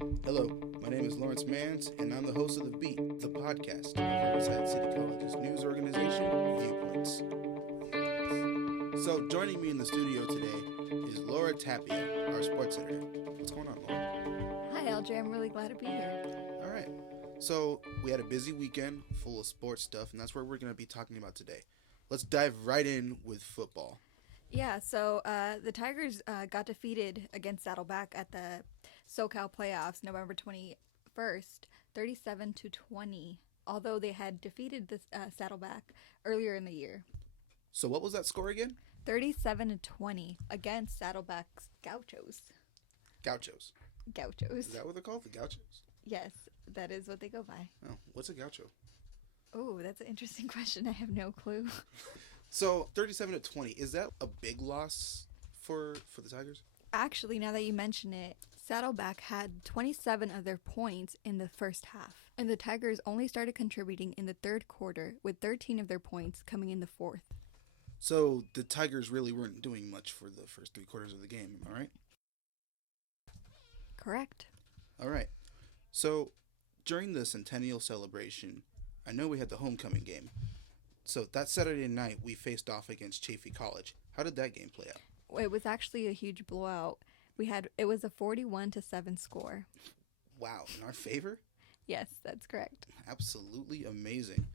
Hello, my name is Lawrence Mans, and I'm the host of The Beat, the podcast of Riverside City College's news organization, Viewpoints. So, joining me in the studio today is Laura Tapia, our sports editor. What's going on, Laura? Hi, LJ. I'm really glad to be here. All right. So, we had a busy weekend full of sports stuff, and that's what we're going to be talking about today. Let's dive right in with football. Yeah, so the Tigers got defeated against Saddleback at the SoCal playoffs November 21st, 37-20, although they had defeated the Saddleback earlier in the year. So what was that score again? 37-20 against Saddleback's Gauchos. Gauchos. Gauchos. Is that what they're called? The Gauchos? Yes, that is what they go by. Oh, what's a gaucho? Oh, that's an interesting question. I have no clue. So 37-20, is that a big loss for the Tigers? Actually, now that you mention it, Saddleback had 27 of their points in the first half, and the Tigers only started contributing in the third quarter, with 13 of their points coming in the fourth. So the Tigers really weren't doing much for the first three quarters of the game, am I right? Correct. All right. So during the centennial celebration, I know we had the homecoming game. So that Saturday night, we faced off against Chaffey College. How did that game play out? It was actually a huge blowout. It was a 41-7 score. Wow, in our favor? Yes, that's correct. Absolutely amazing.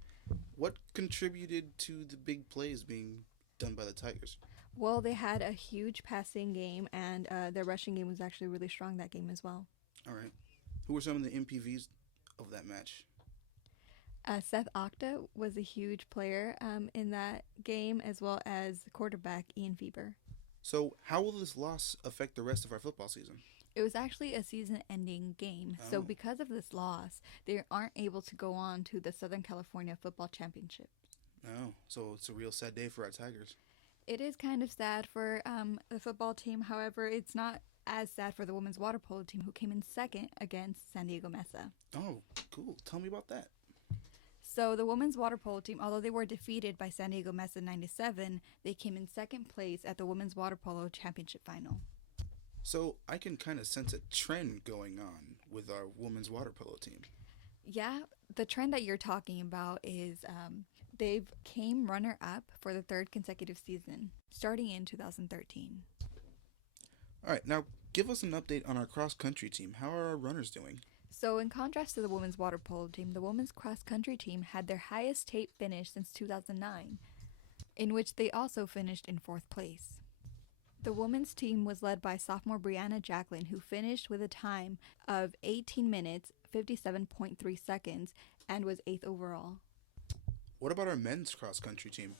What contributed to the big plays being done by the Tigers? Well, they had a huge passing game, and their rushing game was actually really strong that game as well. All right. Who were some of the MPVs of that match? Seth Octa was a huge player in that game, as well as quarterback Ian Feber. So how will this loss affect the rest of our football season? It was actually a season-ending game, so because of this loss, they aren't able to go on to the Southern California Football Championship. Oh, so it's a real sad day for our Tigers. It is kind of sad for the football team. However, it's not as sad for the women's water polo team, who came in second against San Diego Mesa. Oh, cool. Tell me about that. So the women's water polo team, although they were defeated by San Diego Mesa 97, they came in second place at the women's water polo championship final. So I can kind of sense a trend going on with our women's water polo team. Yeah, the trend that you're talking about is they've came runner-up for the third consecutive season, starting in 2013. All right, now give us an update on our cross-country team. How are our runners doing? So in contrast to the women's water polo team, the women's cross-country team had their highest tape finish since 2009, in which they also finished in fourth place. The women's team was led by sophomore Brianna Jacqueline, who finished with a time of 18 minutes, 57.3 seconds, and was 8th overall. What about our men's cross-country team?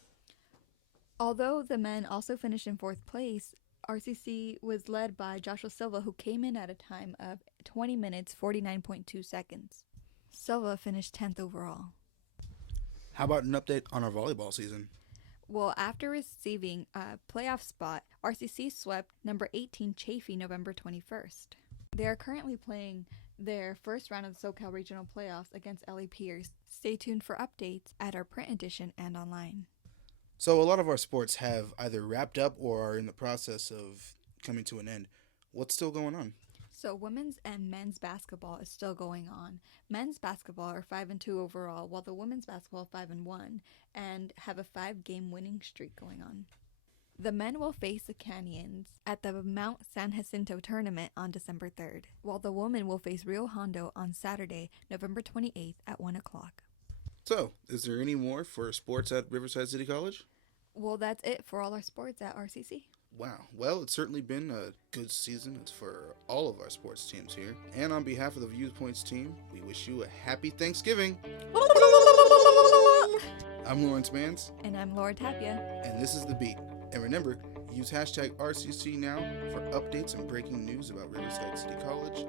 Although the men also finished in fourth place, RCC was led by Joshua Silva, who came in at a time of 20 minutes, 49.2 seconds. Silva finished 10th overall. How about an update on our volleyball season? Well, after receiving a playoff spot, RCC swept number 18 Chaffey November 21st. They are currently playing their first round of the SoCal Regional Playoffs against LA Pierce. Stay tuned for updates at our print edition and online. So a lot of our sports have either wrapped up or are in the process of coming to an end. What's still going on? So women's and men's basketball is still going on. Men's basketball are 5-2 overall, while the women's basketball 5-1 and have a 5-game winning streak going on. The men will face the Canyons at the Mount San Jacinto tournament on December 3rd, while the women will face Rio Hondo on Saturday, November 28th at 1 o'clock. So, is there any more for sports at Riverside City College? Well, that's it for all our sports at RCC. Wow. Well, it's certainly been a good season. It's for all of our sports teams here. And on behalf of the Viewpoints team, we wish you a happy Thanksgiving. I'm Lawrence Mans. And I'm Laura Tapia. And this is The Beat. And remember, use hashtag RCC now for updates and breaking news about Riverside City College